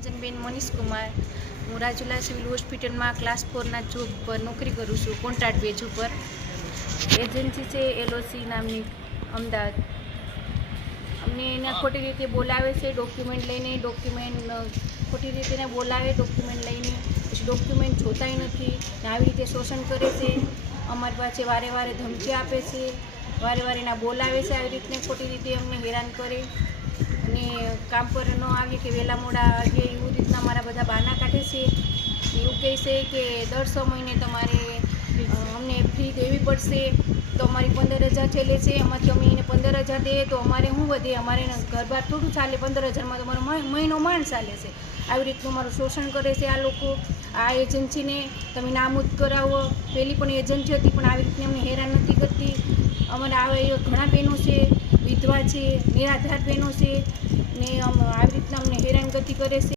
નિરંજનબેન મનીષ કુમાર, હું રાજુલા સિવિલ હોસ્પિટલમાં class 4ના job પર નોકરી કરું છું, કોન્ટ્રાક્ટ બેઝ ઉપર. એજન્સી છે એલઓસી નામની, અમદાવાદ. અમને એને ખોટી રીતે બોલાવે છે, ડોક્યુમેન્ટ લઈને ખોટી રીતે એને બોલાવે, ડોક્યુમેન્ટ લઈને પછી ડોક્યુમેન્ટ જોતાય નથી ને આવી રીતે શોષણ કરે છે. અમારી પાસે વારે વારે ધમકી આપે છે, વારે વારે એના બોલાવે છે, આવી રીતને ખોટી રીતે અમને હેરાન કરે અને કામ પર ન આવીએ કે વહેલા મોડા આવીએ એવું રીતના મારા બધા બહાના કાઢે છે. એવું કહે છે કે દર 6 મહિને તમારે અમને ફી દેવી પડશે, તો અમારી 15,000 ચાલે છે. એમાંથી અમે એને 15,000 દઈએ તો અમારે શું વધે? અમારે ઘર બાર થોડું ચાલે? 15,000માં તો અમારો મહિનો માંડ ચાલે છે. આવી રીતનું મારું શોષણ કરે છે આ લોકો. આ એજન્સીને તમે નામૂદ કરાવો. પહેલી પણ એજન્સી હતી પણ આવી રીતની અમને હેરાન નથી કરતી. અમારે આવે ઘણા બહેનો છે, વિધવા છે, નિરાધાર બહેનો છે ને આવી રીતના અમને હેરાનગતિ કરે છે.